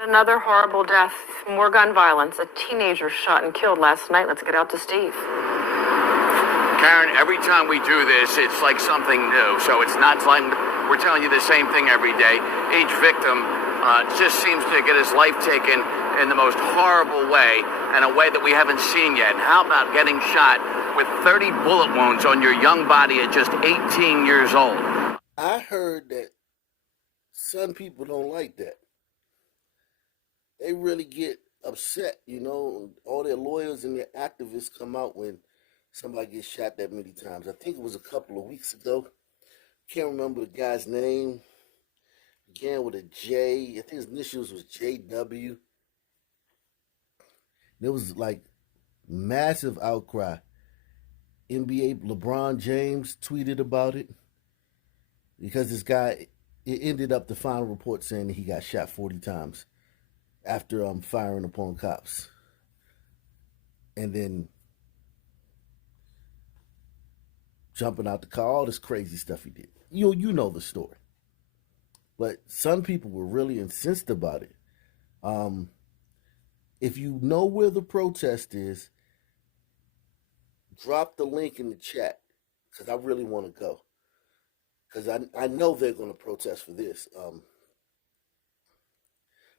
Another horrible death, more gun violence. A teenager shot and killed last night. Let's get out to Steve. Karen, every time we do this, it's like something new. So it's not like we're telling you the same thing every day. Each victim just seems to get his life taken in the most horrible way, and a way that we haven't seen yet. How about getting shot with 30 bullet wounds on your young body at just 18 years old? I heard that some people don't like that. They really get upset, you know. All their lawyers and their activists come out when somebody gets shot that many times. I think it was a couple of weeks ago. Can't remember the guy's name. Began with a J. I think his initials was JW. There was like massive outcry. NBA LeBron James tweeted about it because this guy, it ended up the final report saying that he got shot 40 times after firing upon cops. And then jumping out the car, all this crazy stuff he did. You know the story. But some people were really incensed about it. If you know where the protest is, drop the link in the chat, because I really want to go. Because I know they're going to protest for this.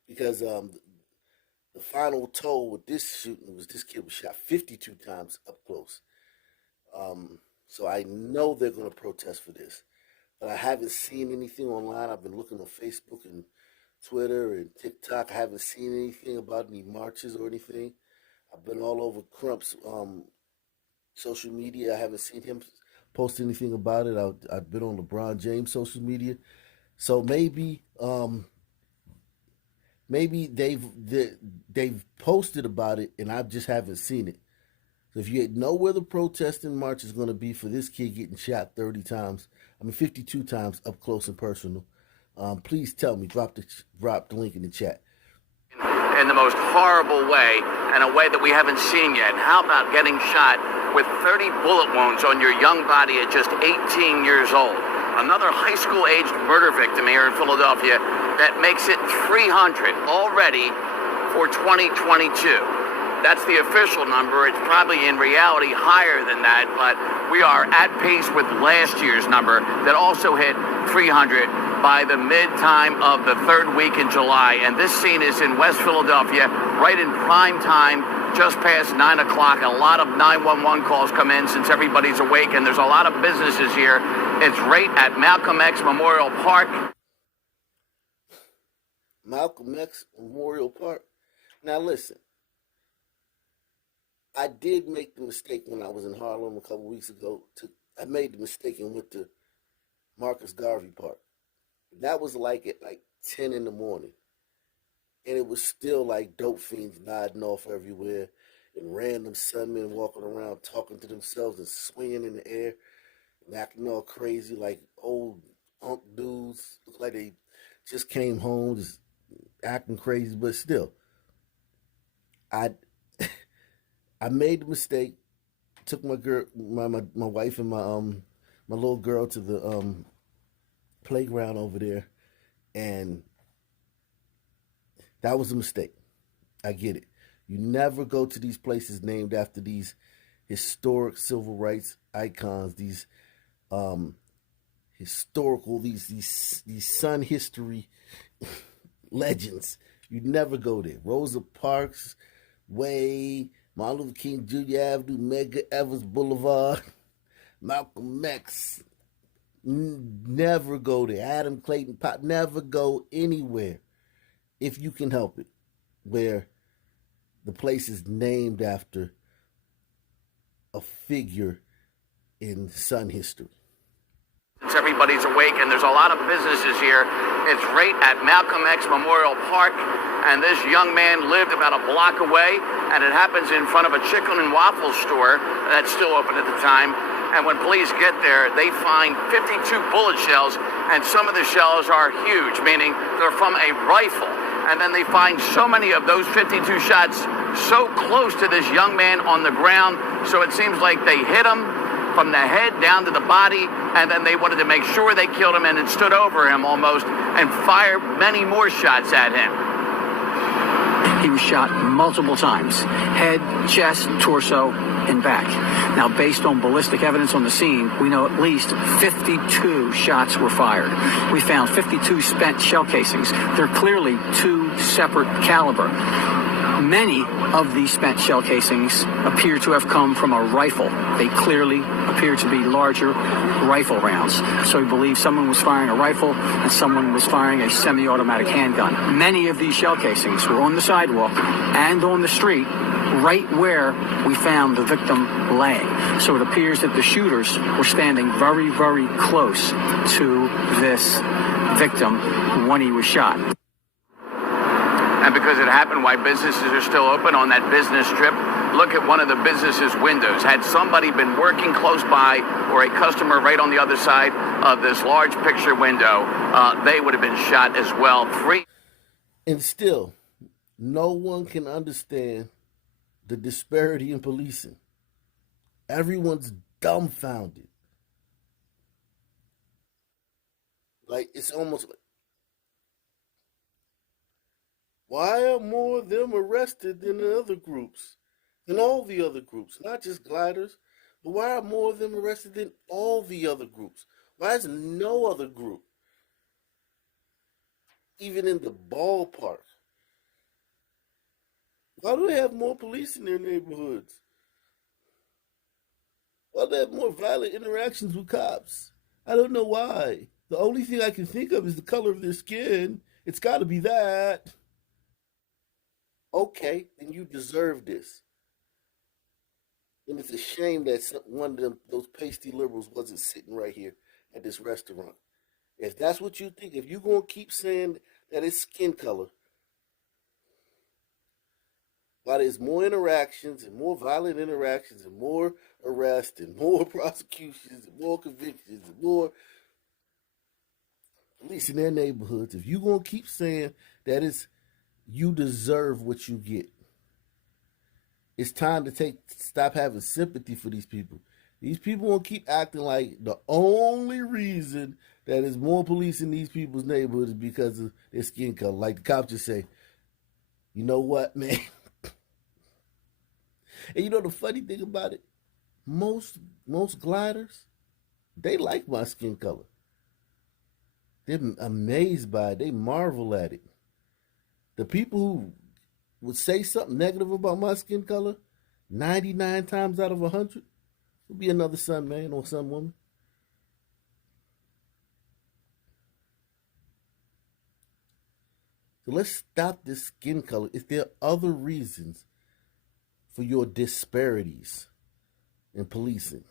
Because the final toll with this shooting was this kid was shot 52 times up close. So I know they're going to protest for this. But I haven't seen anything online. I've been looking on Facebook and Twitter and TikTok. I haven't seen anything about any marches or anything. I've been all over Crump's social media. I haven't seen him post anything about it. I've been on LeBron James' social media. So maybe they've posted about it and I just haven't seen it. So if you know where the protest and march is going to be for this kid getting shot 52 times up close and personal, please tell me. Drop the link in the chat. In the most horrible way, and a way that we haven't seen yet. How about getting shot with 30 bullet wounds on your young body at just 18 years old? Another high school-aged murder victim here in Philadelphia that makes it 300 already for 2022. That's the official number. It's probably in reality higher than that, but we are at pace with last year's number that also hit 300 by the mid-time of the third week in July. And this scene is in West Philadelphia, right in prime time, just past 9 o'clock. A lot of 911 calls come in since everybody's awake, and there's a lot of businesses here. It's right at Malcolm X Memorial Park. Malcolm X Memorial Park. Now listen. I did make the mistake when I was in Harlem a couple weeks ago. I made the mistake and went to Marcus Garvey Park. That was like at 10 in the morning. And it was still like dope fiends nodding off everywhere and random sunmen walking around talking to themselves and swinging in the air and acting all crazy like old unk dudes. Look like they just came home just acting crazy, but still. I made the mistake. Took my girl, my wife and my little girl to the playground over there, and that was a mistake. I get it. You never go to these places named after these historic civil rights icons, these historical, these Sun history legends. You never go there. Rosa Parks Way, Martin Luther King Jr. Avenue, Medgar Evers Boulevard, Malcolm X. Never go there. Adam Clayton Pop. Never go anywhere if you can help it where the place is named after a figure in Sun history. Everybody's awake, and there's a lot of businesses here. It's right at Malcolm X Memorial Park, and this young man lived about a block away, and it happens in front of a chicken and waffle store that's still open at the time. And when police get there, they find 52 bullet shells, and some of the shells are huge, meaning they're from a rifle. And then they find so many of those 52 shots so close to this young man on the ground, so it seems like they hit him from the head down to the body, and then they wanted to make sure they killed him and it stood over him almost and fired many more shots at him. he was shot multiple times: head, chest, torso, and back. Now, based on ballistic evidence on the scene, we know at least 52 shots were fired. We found 52 spent shell casings. They're clearly two separate caliber. Many of these spent shell casings appear to have come from a rifle. They clearly appear to be larger rifle rounds. So we believe someone was firing a rifle and someone was firing a semi-automatic handgun. Many of these shell casings were on the sidewalk and on the street, right where we found the victim laying. So it appears that the shooters were standing very, very close to this victim when he was shot. And because it happened while businesses are still open on that business trip, look at one of the business's windows. Had somebody been working close by or a customer right on the other side of this large picture window, they would have been shot as well. And still, no one can understand the disparity in policing. Everyone's dumbfounded. Like, it's almost like, why are more of them arrested than the other groups? Than all the other groups? Not just gliders, but why are more of them arrested than all the other groups? Why is no other group even in the ballpark? Why do they have more police in their neighborhoods? Why do they have more violent interactions with cops? I don't know why. The only thing I can think of is the color of their skin. It's got to be that. Okay, then you deserve this. And it's a shame that one of those pasty liberals wasn't sitting right here at this restaurant. If that's what you think, if you're going to keep saying that it's skin color, while there's more interactions and more violent interactions and more arrests and more prosecutions and more convictions and more police in their neighborhoods, if you're going to keep saying that you deserve what you get, it's time to stop having sympathy for these people. These people will keep acting like the only reason that there's more police in these people's neighborhoods is because of their skin color. Like the cops just say, you know what, man? And you know the funny thing about it? Most gliders, they like my skin color. They're amazed by it. They marvel at it. The people who would say something negative about my skin color, 99 times out of 100, would be another sun man or sun woman. So let's stop this skin color. If there are other reasons for your disparities in policing.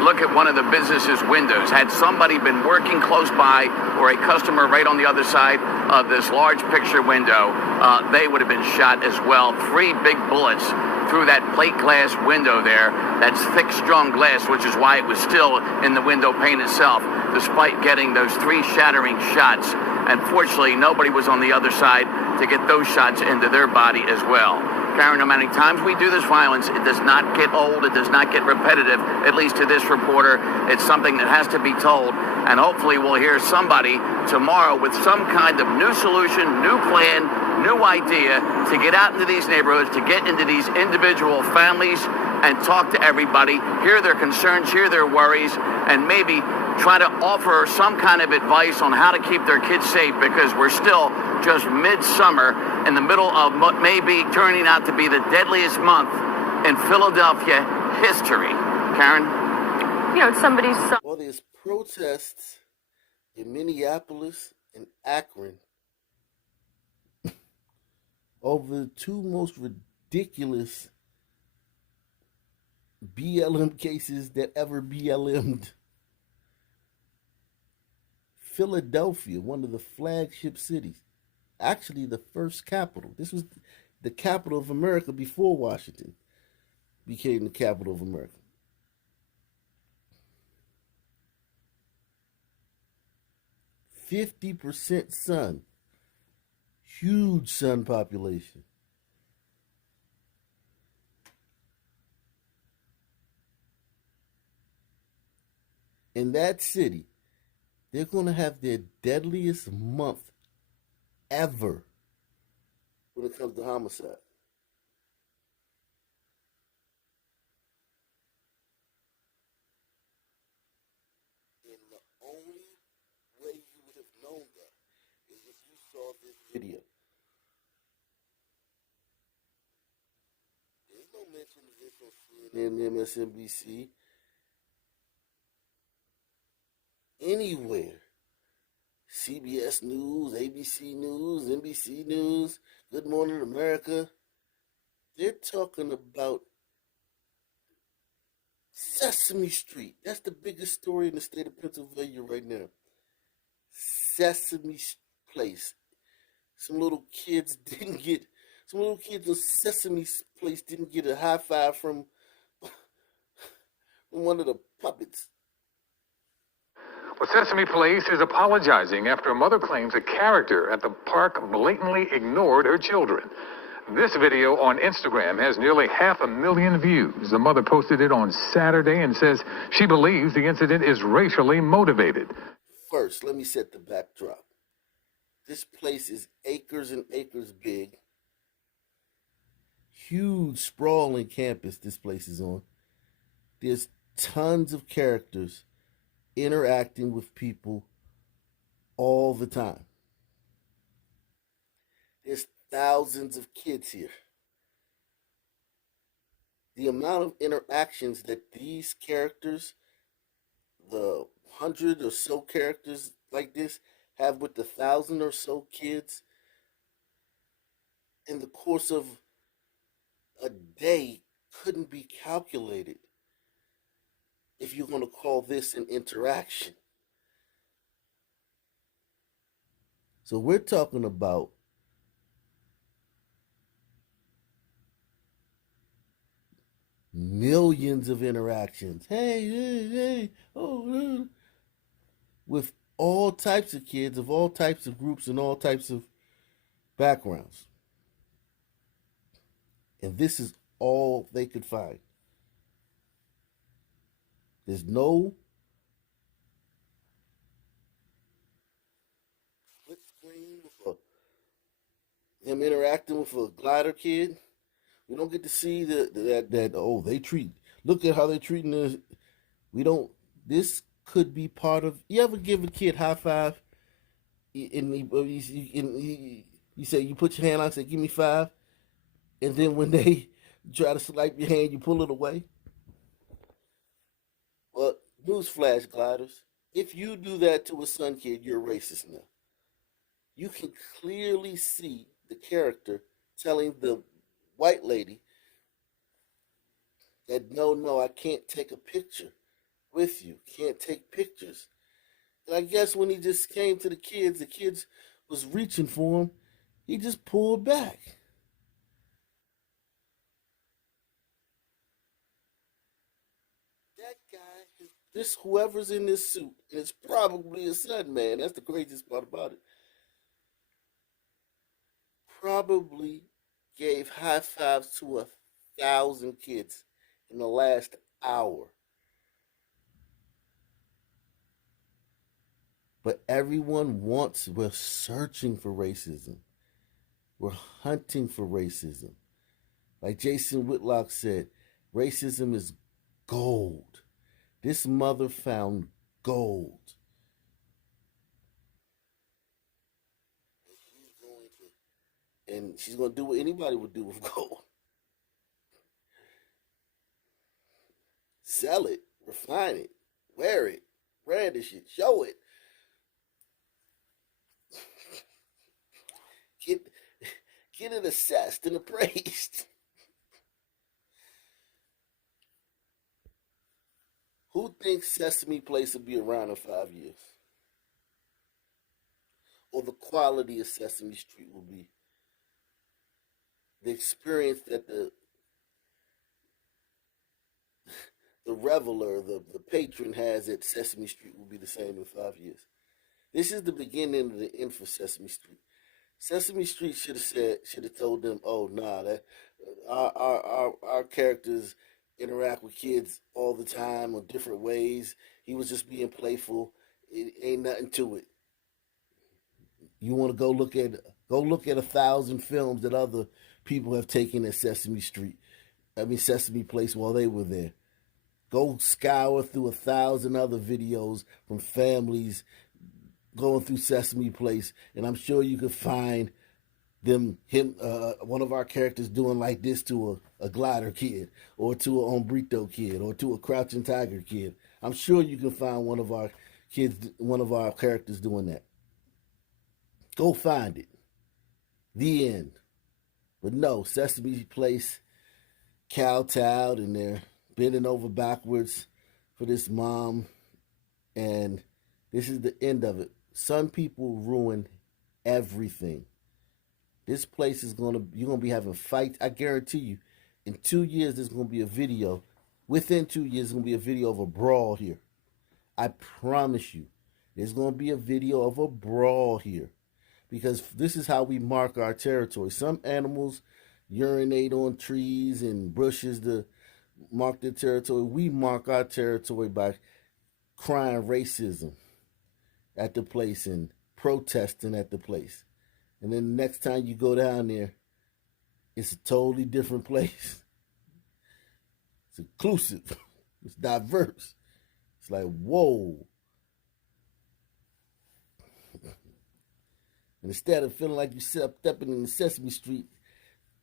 Look at one of the business's windows. Had somebody been working close by or a customer right on the other side of this large picture window, they would have been shot as well. 3 big bullets through that plate glass window there. That's thick, strong glass, which is why it was still in the window pane itself, despite getting those 3 shattering shots. And fortunately, nobody was on the other side to get those shots into their body as well. Karen, no matter how many times we do this violence, it does not get old, it does not get repetitive, at least to this reporter. It's something that has to be told, and hopefully we'll hear somebody tomorrow with some kind of new solution, new plan, new idea to get out into these neighborhoods, to get into these individual families and talk to everybody, hear their concerns, hear their worries, and maybe try to offer some kind of advice on how to keep their kids safe, because we're still just midsummer in the middle of what may be turning out to be the deadliest month in Philadelphia history. Karen? You know, somebody's son. Well, there's protests in Minneapolis and Akron over the 2 most ridiculous BLM cases that ever BLM'd. Philadelphia, one of the flagship cities, actually the first capital. This was the capital of America before Washington became the capital of America. 50% sun. Huge sun population. In that city, they're going to have their deadliest month ever when it comes to homicide. And the only way you would have known that is if you saw this video. There's no mention of this on CNN, MSNBC, anywhere. CBS News, ABC News, NBC News, Good Morning America. They're talking about Sesame Street. That's the biggest story in the state of Pennsylvania right now. Sesame Place. Some little kids on Sesame Place didn't get a high five from one of the puppets. Well, Sesame Place is apologizing after a mother claims a character at the park blatantly ignored her children. This video on Instagram has nearly 500,000 views. The mother posted it on Saturday and says she believes the incident is racially motivated. First, let me set the backdrop. This place is acres and acres big. Huge, sprawling campus this place is on. There's tons of characters interacting with people all the time. There's thousands of kids here. The amount of interactions that these characters, the 100 or so characters like this, have with the 1,000 or so kids in the course of a day couldn't be calculated if you're going to call this an interaction. So we're talking about millions of interactions. Hey, oh, with all types of kids of all types of groups and all types of backgrounds. And this is all they could find. There's no split screen with them interacting with a glider kid. We don't get to see look at how they're treating this. This could be part of, you ever give a kid high five and you say, you put your hand out and say, give me five. And then when they try to swipe your hand, you pull it away. Well, newsflash, gliders. If you do that to a son kid, you're racist now. You can clearly see the character telling the white lady that, no, I can't take a picture with you. Can't take pictures. And I guess when he just came to the kids was reaching for him. He just pulled back. That guy, whoever's in this suit, is probably a son, man. That's the craziest part about it. Probably gave high fives to 1,000 kids in the last hour. But we're searching for racism. We're hunting for racism. Like Jason Whitlock said, racism is gold. This mother found gold. And she's going to do what anybody would do with gold. Sell it, refine it, wear it, brandish it, show it. Get it assessed and appraised. Who thinks Sesame Place will be around in 5 years? Or the quality of Sesame Street will be? The experience that the reveler, the patron has at Sesame Street will be the same in 5 years. This is the beginning of the end for Sesame Street. Sesame Street should have told them, oh nah, that our characters interact with kids all the time in different ways. He was just being playful. It ain't nothing to it. You want to go look at Go look at 1,000 films that other people have taken at Sesame Place while they were there. Go scour through 1,000 other videos from families going through Sesame Place, and I'm sure you could find one of our characters doing like this to a glider kid, or to a hombrito kid, or to a crouching tiger kid. I'm sure you can find one of our characters doing that. Go find it. The end. But no, Sesame Place kowtowed, and they're bending over backwards for this mom, and this is the end of it. Some people ruin everything. This place you're gonna be having fights. I guarantee you, in 2 years there's gonna be a video. Within 2 years, there's gonna be a video of a brawl here. I promise you, there's gonna be a video of a brawl here, because this is how we mark our territory. Some animals urinate on trees and bushes to mark their territory. We mark our territory by crying racism at the place and protesting at the place. And then the next time you go down there, it's a totally different place. It's inclusive. It's diverse. It's like, whoa. And instead of feeling like you stepping in the Sesame Street,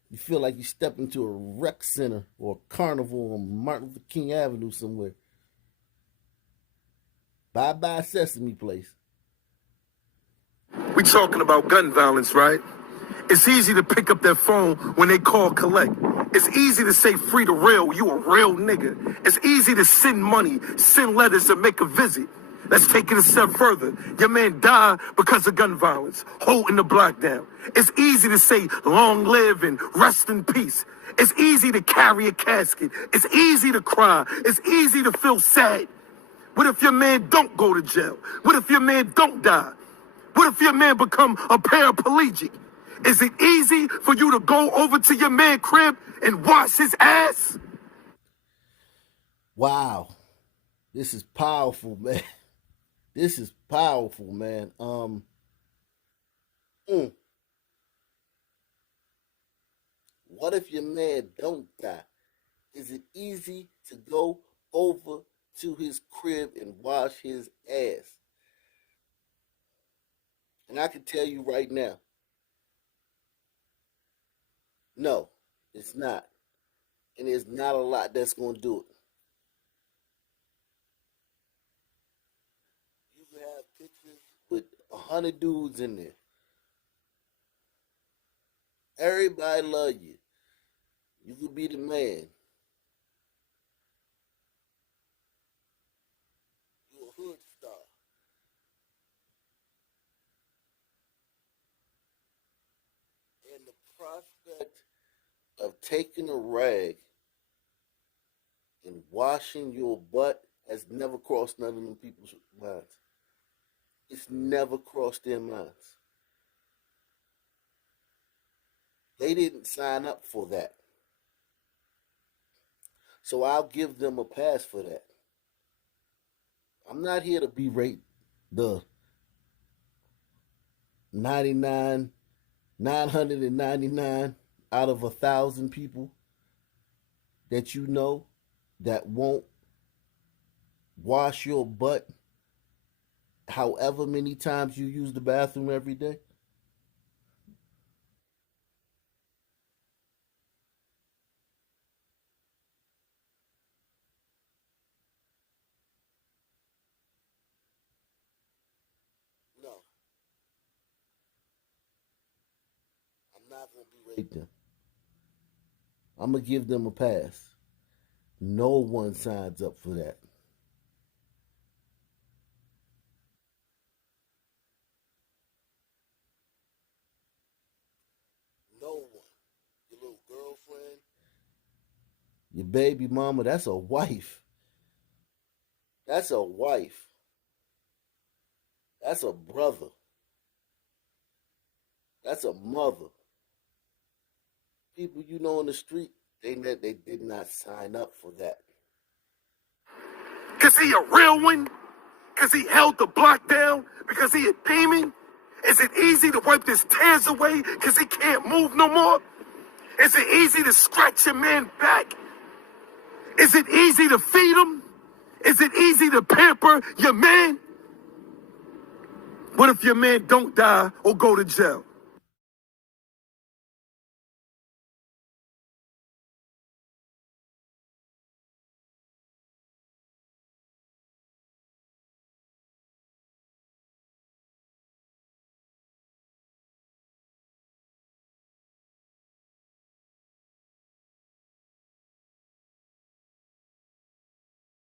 you feel like you step into a rec center or a carnival on Martin Luther King Avenue somewhere. Bye-bye Sesame Place. We talking about gun violence, right? It's easy to pick up that phone when they call collect. It's easy to say free to real, you a real nigga. It's easy to send money, send letters, and make a visit. Let's take it a step further. Your man died because of gun violence, holding the block down. It's easy to say long live and rest in peace. It's easy to carry a casket. It's easy to cry. It's easy to feel sad. What if your man don't go to jail? What if your man don't die? What if your man become a paraplegic? Is it easy for you to go over to your man crib and wash his ass? Wow. This is powerful, man. This is powerful, man. What if your man don't die? Is it easy to go over to his crib and wash his ass? And I can tell you right now, no, it's not. And there's not a lot that's going to do it. You can have pictures with 100 dudes in there. Everybody love you. You could be the man. You a hood star. And the prospect of taking a rag and washing your butt has never crossed none of them people's minds. It's never crossed their minds. They didn't sign up for that. So I'll give them a pass for that. I'm not here to berate the 999 out of 1,000 people that you know that won't wash your butt however many times you use the bathroom every day. No. I'm not going to berate them. I'm going to give them a pass. No one signs up for that. No one. Your little girlfriend, your baby mama, that's a wife. That's a wife. That's a brother. That's a mother. People you know in the street, they did not sign up for that. Cause he a real one? Cause he held the block down? Because he a demon? Is it easy to wipe his tears away because he can't move no more? Is it easy to scratch your man back? Is it easy to feed him? Is it easy to pamper your man? What if your man don't die or go to jail?